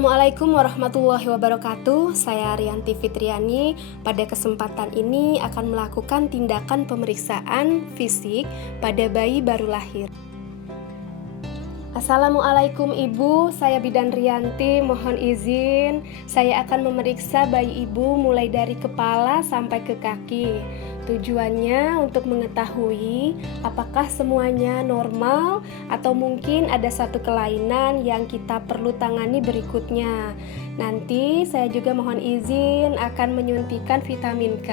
Assalamualaikum warahmatullahi wabarakatuh. Saya Rianti Fitriani. Pada kesempatan ini akan melakukan tindakan pemeriksaan fisik pada bayi baru lahir. Assalamualaikum Ibu, saya Bidan Rianti, mohon izin. Saya akan memeriksa bayi Ibu mulai dari kepala sampai ke kaki. Tujuannya untuk mengetahui apakah semuanya normal atau mungkin ada satu kelainan yang kita perlu tangani berikutnya. Nanti saya juga mohon izin akan menyuntikkan vitamin K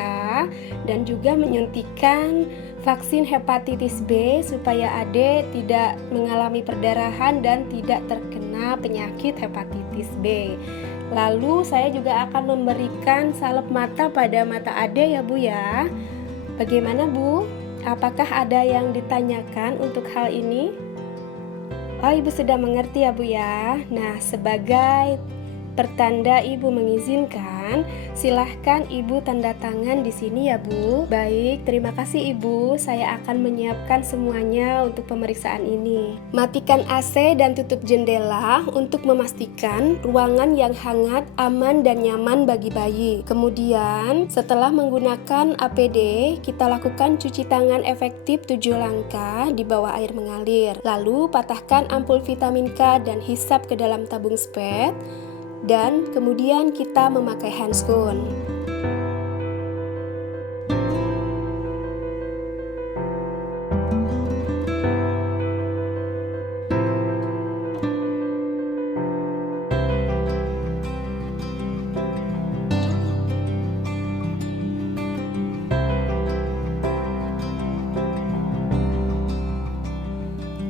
dan juga menyuntikkan vaksin hepatitis B supaya adik tidak mengalami perdarahan dan tidak terkena penyakit hepatitis B. Lalu saya juga akan memberikan salep mata pada mata adik ya Bu ya. Bagaimana Bu? Apakah ada yang ditanyakan untuk hal ini? Oh, Ibu sudah mengerti ya Bu ya. Nah, sebagai pertanda Ibu mengizinkan, silahkan Ibu tanda tangan di sini ya Bu. Baik, terima kasih Ibu. Saya akan menyiapkan semuanya untuk pemeriksaan ini. Matikan AC dan tutup jendela untuk memastikan ruangan yang hangat, aman dan nyaman bagi bayi. Kemudian, setelah menggunakan APD, kita lakukan cuci tangan efektif 7 langkah di bawah air mengalir. Lalu, patahkan ampul vitamin K dan hisap ke dalam tabung spet. Dan kemudian kita memakai handscoon.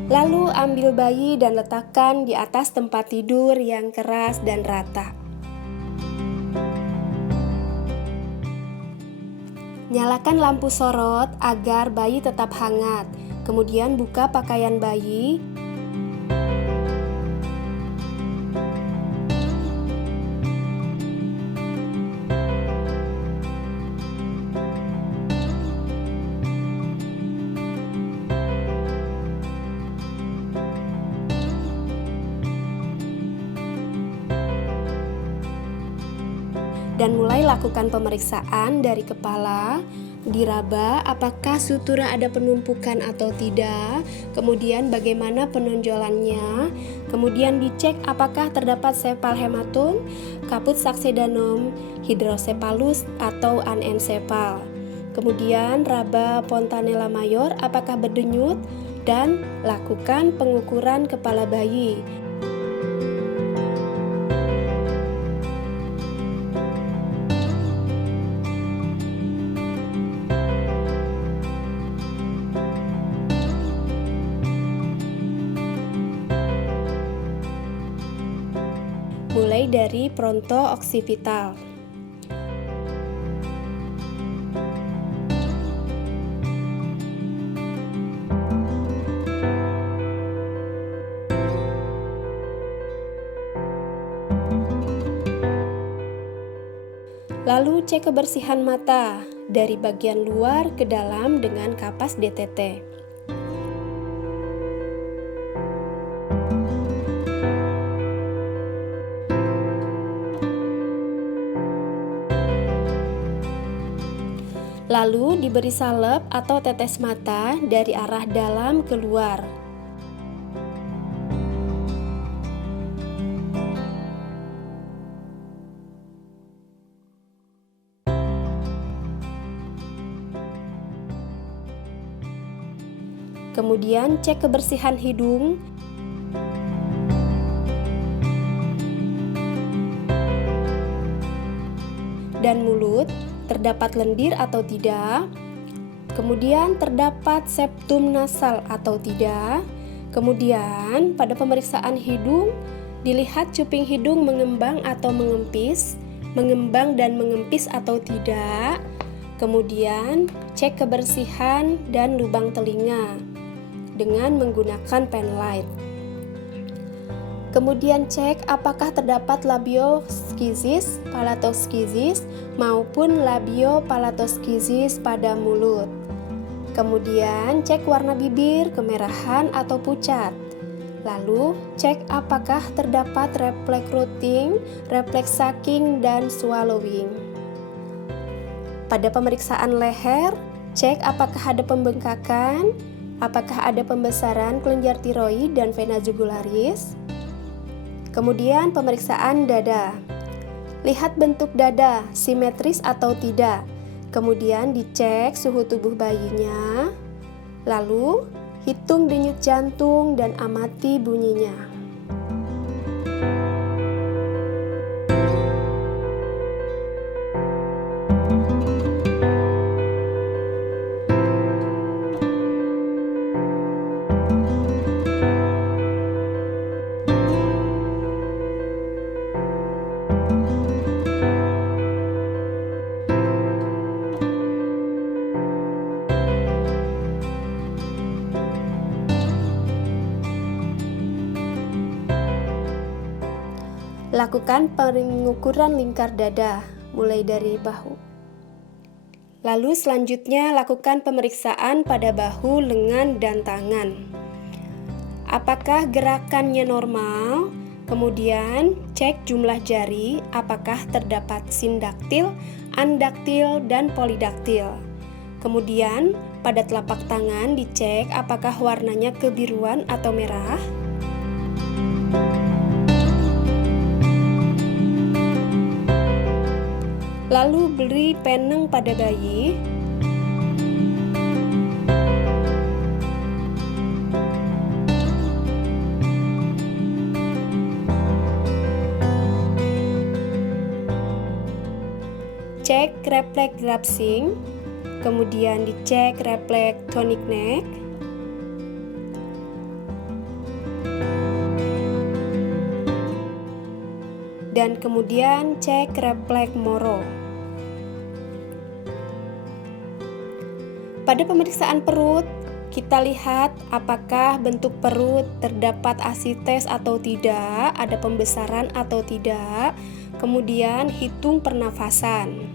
Lalu ambil bayi dan letakkan di atas tempat tidur yang keras dan rata. Nyalakan lampu sorot agar bayi tetap hangat. Kemudian buka pakaian bayi. Dan mulai lakukan pemeriksaan dari kepala, diraba apakah sutura ada penumpukan atau tidak, kemudian bagaimana penonjolannya, kemudian dicek apakah terdapat sepal hematom, kaput succedanum, hidrosepalus atau anencefal. Kemudian raba fontanella mayor apakah berdenyut, dan lakukan pengukuran kepala bayi. Mulai dari pronto oksipital. Lalu cek kebersihan mata dari bagian luar ke dalam dengan kapas DTT. Lalu diberi salep atau tetes mata dari arah dalam keluar. Kemudian cek kebersihan hidung. Dan mulut, terdapat lendir atau tidak, kemudian terdapat septum nasal atau tidak, kemudian pada pemeriksaan hidung dilihat cuping hidung mengembang atau mengempis, mengembang dan mengempis atau tidak, kemudian cek kebersihan dan lubang telinga dengan menggunakan pen light. Kemudian cek apakah terdapat labioskisis, palatoskisis maupun labiopalatoskisis pada mulut. Kemudian cek warna bibir kemerahan atau pucat. Lalu, cek apakah terdapat refleks routing, refleks sucking, dan swallowing. Pada pemeriksaan leher, cek apakah ada pembengkakan, apakah ada pembesaran kelenjar tiroid dan vena jugularis. Kemudian pemeriksaan dada. Lihat bentuk dada, simetris atau tidak. Kemudian dicek suhu tubuh bayinya. Lalu, hitung denyut jantung dan amati bunyinya. Lakukan pengukuran lingkar dada, mulai dari bahu. Lalu selanjutnya lakukan pemeriksaan pada bahu, lengan, dan tangan. Apakah gerakannya normal? Kemudian cek jumlah jari, apakah terdapat sindaktil, andaktil, dan polidaktil. Kemudian pada telapak tangan dicek apakah warnanya kebiruan atau merah. Lalu beri peneng pada bayi. Cek refleks grapsing, kemudian dicek refleks tonic neck. Dan kemudian cek refleks Moro. Pada pemeriksaan perut, kita lihat apakah bentuk perut terdapat asites atau tidak, ada pembesaran atau tidak, kemudian hitung pernafasan.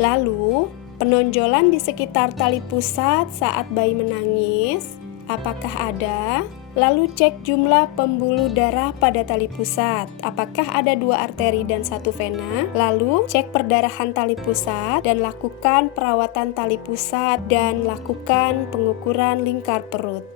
Lalu, penonjolan di sekitar tali pusat saat bayi menangis, apakah ada? Lalu cek jumlah pembuluh darah pada tali pusat, apakah ada 2 arteri dan 1 vena. Lalu cek perdarahan tali pusat dan lakukan perawatan tali pusat dan lakukan pengukuran lingkar perut.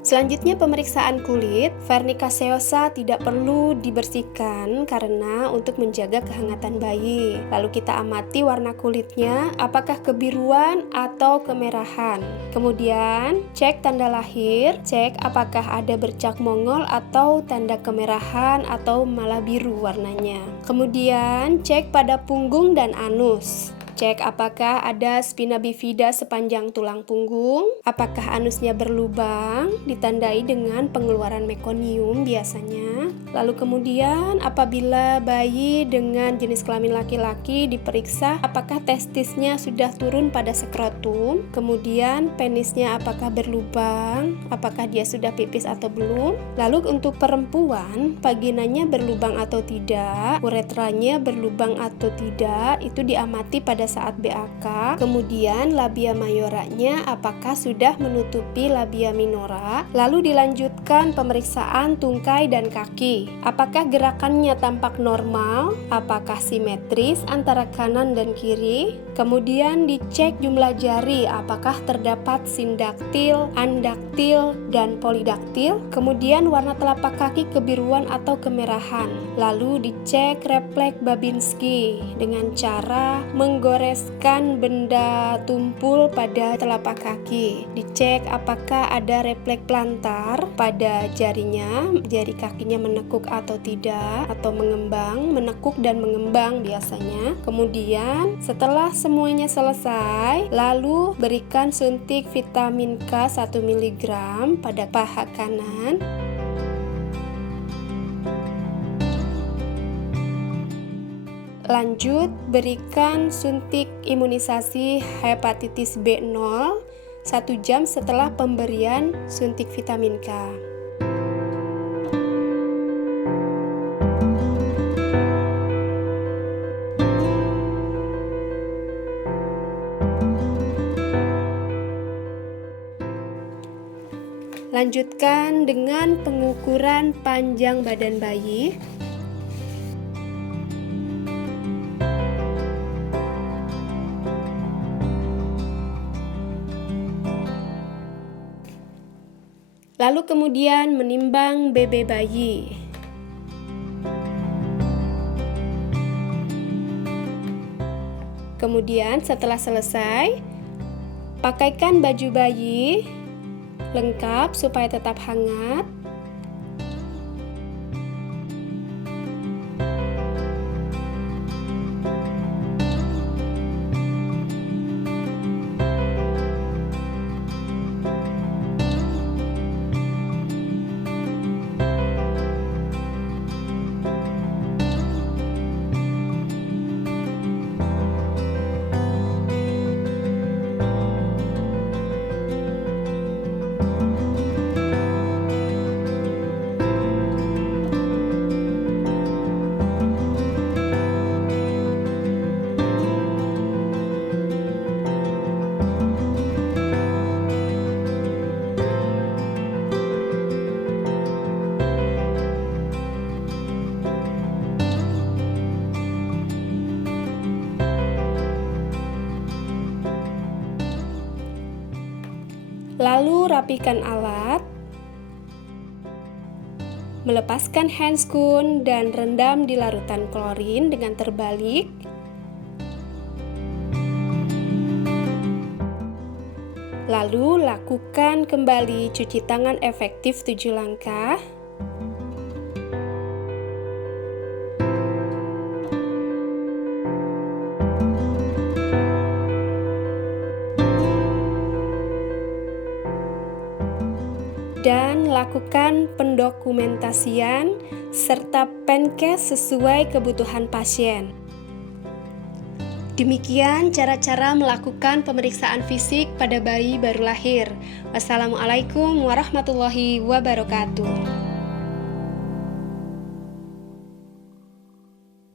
Selanjutnya pemeriksaan kulit. Vernika seosa tidak perlu dibersihkan karena untuk menjaga kehangatan bayi. Lalu kita amati warna kulitnya, apakah kebiruan atau kemerahan. Kemudian cek tanda lahir, cek apakah ada bercak mongol atau tanda kemerahan atau malah biru warnanya. Kemudian cek pada punggung dan anus. Cek apakah ada spina bifida sepanjang tulang punggung, apakah anusnya berlubang, ditandai dengan pengeluaran mekonium biasanya. Lalu kemudian apabila bayi dengan jenis kelamin laki-laki diperiksa apakah testisnya sudah turun pada skrotum, kemudian penisnya apakah berlubang, apakah dia sudah pipis atau belum. Lalu untuk perempuan, vaginanya berlubang atau tidak, uretranya berlubang atau tidak, itu diamati pada saat BAK. Kemudian labia majoranya apakah sudah menutupi labia minora. Lalu dilanjutkan pemeriksaan tungkai dan kaki. Apakah gerakannya tampak normal? Apakah simetris antara kanan dan kiri? Kemudian dicek jumlah jari, apakah terdapat sindaktil, andaktil, dan polidaktil. Kemudian warna telapak kaki kebiruan atau kemerahan. Lalu dicek refleks Babinski dengan cara menggoreskan benda tumpul pada telapak kaki. Dicek apakah ada refleks plantar pada jarinya, jari kakinya menekuk atau tidak, atau mengembang, menekuk dan mengembang biasanya. Kemudian setelah semuanya selesai, lalu berikan suntik vitamin K 1 mg pada paha kanan. Lanjut, berikan suntik imunisasi hepatitis B0 1 jam setelah pemberian suntik vitamin K. Lanjutkan dengan pengukuran panjang badan bayi. Lalu kemudian menimbang BB bayi. Kemudian setelah selesai, pakaikan baju bayi lengkap supaya tetap hangat. Lalu rapikan alat, melepaskan handscoon dan rendam di larutan klorin dengan terbalik. Lalu lakukan kembali cuci tangan efektif 7 langkah. Dan lakukan pendokumentasian serta penkes sesuai kebutuhan pasien. Demikian cara-cara melakukan pemeriksaan fisik pada bayi baru lahir. Wassalamualaikum warahmatullahi wabarakatuh.